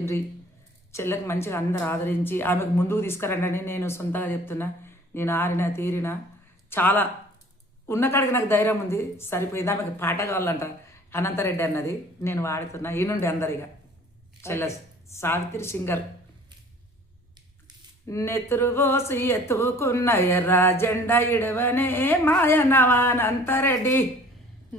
చెల్లెకి మంచిగా అందరు ఆదరించి ఆమెకు ముందుకు తీసుకురండి అని నేను సొంతంగా చెప్తున్నా. నేను ఆరిన తీరిన చాలా ఉన్న కాడికి నాకు ధైర్యం ఉంది. సరిపోయింది. ఆమెకు పాట కావాలంట అనంతరెడ్డి అన్నది నేను వాడుతున్నా. ఈ నుండి అందరిగా చెల్ల సావిత్రి సింగర్. నెత్తురు పోసి ఎత్తుకున్న ఎర్ర జెండా ఇడవనే మాయనవానంతరెడ్డి.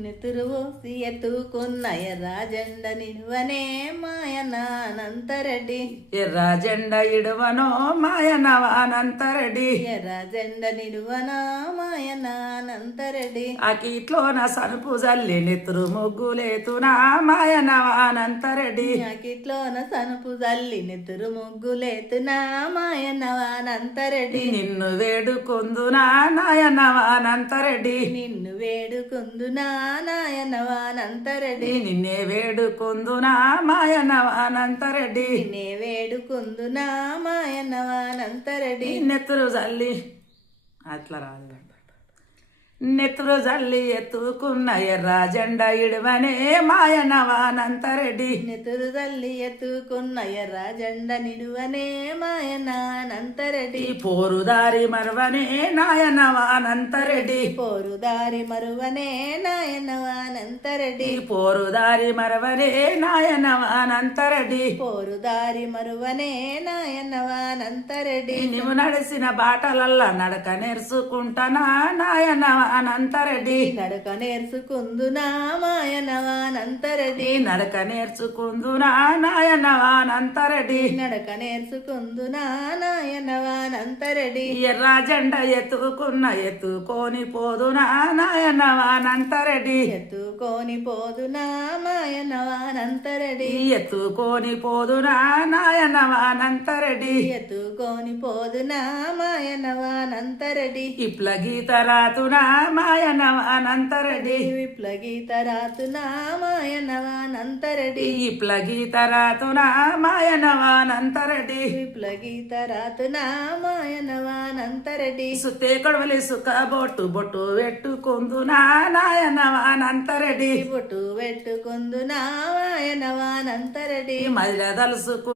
నెత్తురు పోసి ఎత్తుకున్న ఎర్ర జెండ నిలువనే మాయనానంతరెడ్డి. ఎర్ర జెండా ఇడవనో మాయనవానంతరెడ్డి. ఎర్ర జెండ నిలువనా మాయనానంతరెడ్డి. అకిట్లోన సనుపు జల్లి నెత్తురు ముగ్గులేతునా మాయనవానంతరెడ్డి. అకిట్లోన సనుపు జల్లి నెత్తురు ముగ్గులేతునా మాయనవానంతరెడ్డి. నిన్ను వేడుకొందునా నాయనవానంతరెడ్డి. నిన్ను వేడుకుందునా నాయనవానంతరెడ్డి. నిన్నే వేడుకొందునా మాయనవానంతరెడ్డి. నిన్నే వేడుకుందునా మాయనవానంతరెడ్డి. నెత్తురు జల్లి అట్లా రాదు. నెత్తురు జల్లి ఎత్తుకున్న ఎర్ర జెండా ఇడవనే మాయనవానంతరెడ్డి. నెత్తురు జల్లి ఎత్తుకున్న ఎర్ర జెండ నిలువనే మాయనానంతరెడ్డి. పోరుదారి మరవనే నాయనవానంతరెడ్డి. పోరుదారి మరువనే నాయనవానంతరెడ్డి. పోరుదారి మరవనే నాయనవానంతరెడ్డి. పోరుదారి మరువనే నాయనవానంతరెడ్డి. నువ్వు నడిసిన బాటలల్లా నడక నేర్చుకుంటానా నాయనవానంతరెడ్డి. నడక నేర్చుకుందునా మాయనవానంతరెడ్డి. నడక నేర్చుకుందునా నాయనవానంతరెడ్డి. నడక నేర్చుకుందునా నాయనవానంతరెడ్డి. ఎర్ర జెండా ఎత్తుకొని పోదునా నాయనవానంతరెడ్డి. ఎత్తుకొని పోదునా మాయనవానంతరెడ్డి. ఎత్తుకొని పోదునా నాయనవానంతరెడ్డి. ఎత్తుకొని పోదునా మాయనవానంతరెడ్డి. ఇప్ల గీత రాతునా మాయనవానంతరెడ్డి. విప్ల గీత రాతునా మాయనవానంతరెడ్డి. ఇప్ల గీత రాతునా మాయనవానంతరెడ్డి. విప్ల గీత రాతునా మాయనవానంతరెడ్డి. సుత్తే కొడవలి సుఖ బొట్టు బొట్టు పెట్టుకుందునా నాయనవానంతరెడ్డి. బొట్టు పెట్టుకుందునా మాయనవానంతరెడ్డి. మదిల దలుసుకు